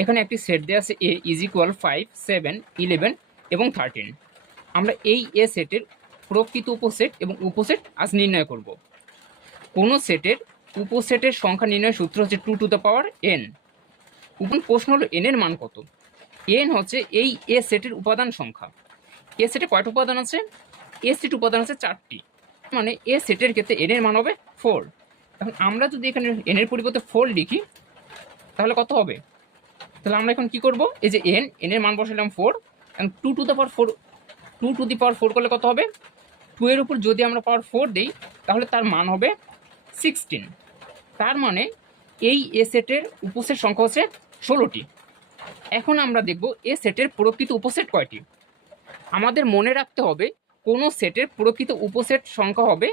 এখানে একটি সেট দেওয়া আছে এ ইজ ইকুয়াল 5, 7, 11 এবং 13। আমরা এই এ সেটের প্রকৃত উপসেট এবং উপসেট আজ নির্ণয় করব। কোনো সেটের উপসেটের সংখ্যা নির্ণয়ের সূত্র হচ্ছে 2 টু দ্য পাওয়ার n। প্রশ্ন হলো n এর মান কত। n হচ্ছে এই এ সেটের উপাদান সংখ্যা। এ সেটে কয়টা উপাদান আছে? এ সেট উপাদান আছে 4টি, মানে এ সেটের ক্ষেত্রে n এর মান হবে 4। এখন আমরা যদি এখানে n এর পরিবর্তে 4 লিখি তাহলে কত হবে? তাহলে আমরা এখন কি করব, এই যে n এর মান বসালাম 4, এবং 2 টু দি পাওয়ার 4 করলে কত হবে? 2 এর উপর যদি আমরা পাওয়ার 4 দিই তাহলে তার মান হবে 16। তার মানে এই এ সেটের উপসেট সংখ্যা হচ্ছে 16টি। এখন আমরা দেখব এ সেটের প্রকৃত উপসেট কয়টি। আমাদের মনে রাখতে হবে কোনো সেটের প্রকৃত উপসেট সংখ্যা হবে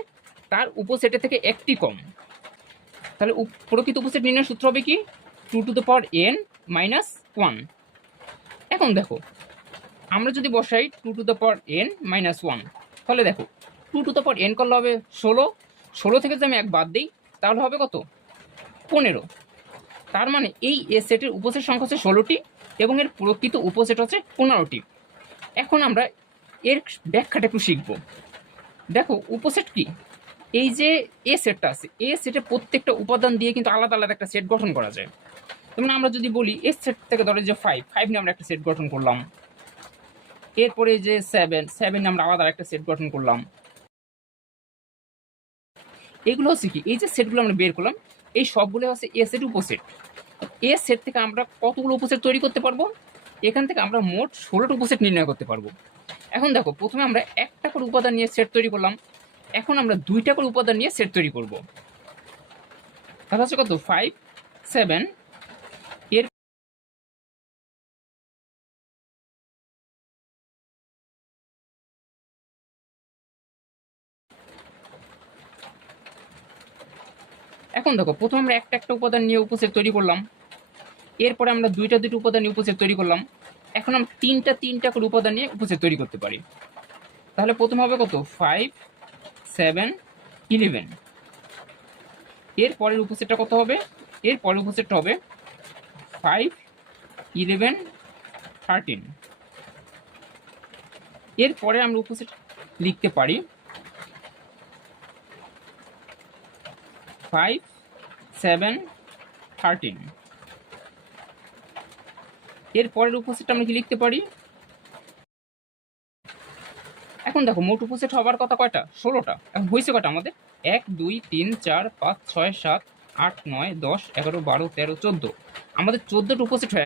তার উপসেটের থেকে একটি কম। তাহলে প্রকৃত উপসেট নির্ণয়ের সূত্র হবে কি? 2 to the power n minus 1। এখন দেখো আমরা যদি বসাই 2 to the power n minus 1, তাহলে দেখো 2 টু দ্য পাওয়ার n করলে হবে 16। 16 থেকে যদি আমি এক বাদ দিই তাহলে হবে কত? 15। তার মানে এই এ সেটের উপসেট সংখ্যা হচ্ছে 16টি এবং এর প্রকৃত উপসেট হচ্ছে 15টি। এখন আমরা এর ব্যাখ্যাটা একটু শিখব। দেখো উপসেট কি? এই যে এ সেটটা আছে, এ সেটের প্রত্যেকটা উপাদান দিয়ে কিন্তু আলাদা আলাদা একটা সেট গঠন করা যায়। যেমন আমরা যদি বলি এ সেট থেকে ধরো যে 5 নিয়ে আমরা একটা সেট গঠন করলাম, এরপরে যে 7 নিয়ে আমরা আলাদা একটা সেট গঠন করলাম। এগুলো হচ্ছে কি, এই যে সেটগুলো আমরা বের করলাম এই সবগুলো হচ্ছে এ সেট উপসেট। এ সেট থেকে আমরা কতগুলো উপসেট তৈরি করতে পারবো? এখান থেকে আমরা মোট 16টা উপসেট নির্ণয় করতে পারবো। এখন দেখো প্রথমে আমরা একটা করে উপাদান নিয়ে সেট তৈরি করলাম, এখন আমরা 2টা করে উপাদান নিয়ে সেট তৈরি করব। তাহলে হচ্ছে কত? 5, 7। এর এখন দেখো প্রথমে আমরা একটা উপাদান নিয়ে উপসেট তৈরি করলাম, এরপরে আমরা 2টা উপাদান নিয়ে উপসেট তৈরি করলাম। এখন আমরা 3টা করে উপাদান নিয়ে উপসেট তৈরি করতে পারি। তাহলে প্রথমে হবে কত? 5, 7, 11। এর পরের উপসেটটা কত হবে? এর পরের উপসেটটা হবে 5, 11, 13। এরপরে আমরা উপসেট লিখতে পারি 5, 7, 13। এর পরের উপসেটটা আমরা কি লিখতে পারি? এখন দেখো মোট উপসেট হবার কথা কয়টা? 16টা। এখন হয়েছে কয়টা আমাদের? 1, 2, 3, 4, 5, 6, 7, 8, 9, 10, 11, 12, 13, 14। আমাদের 14টা উপসেট হয়ে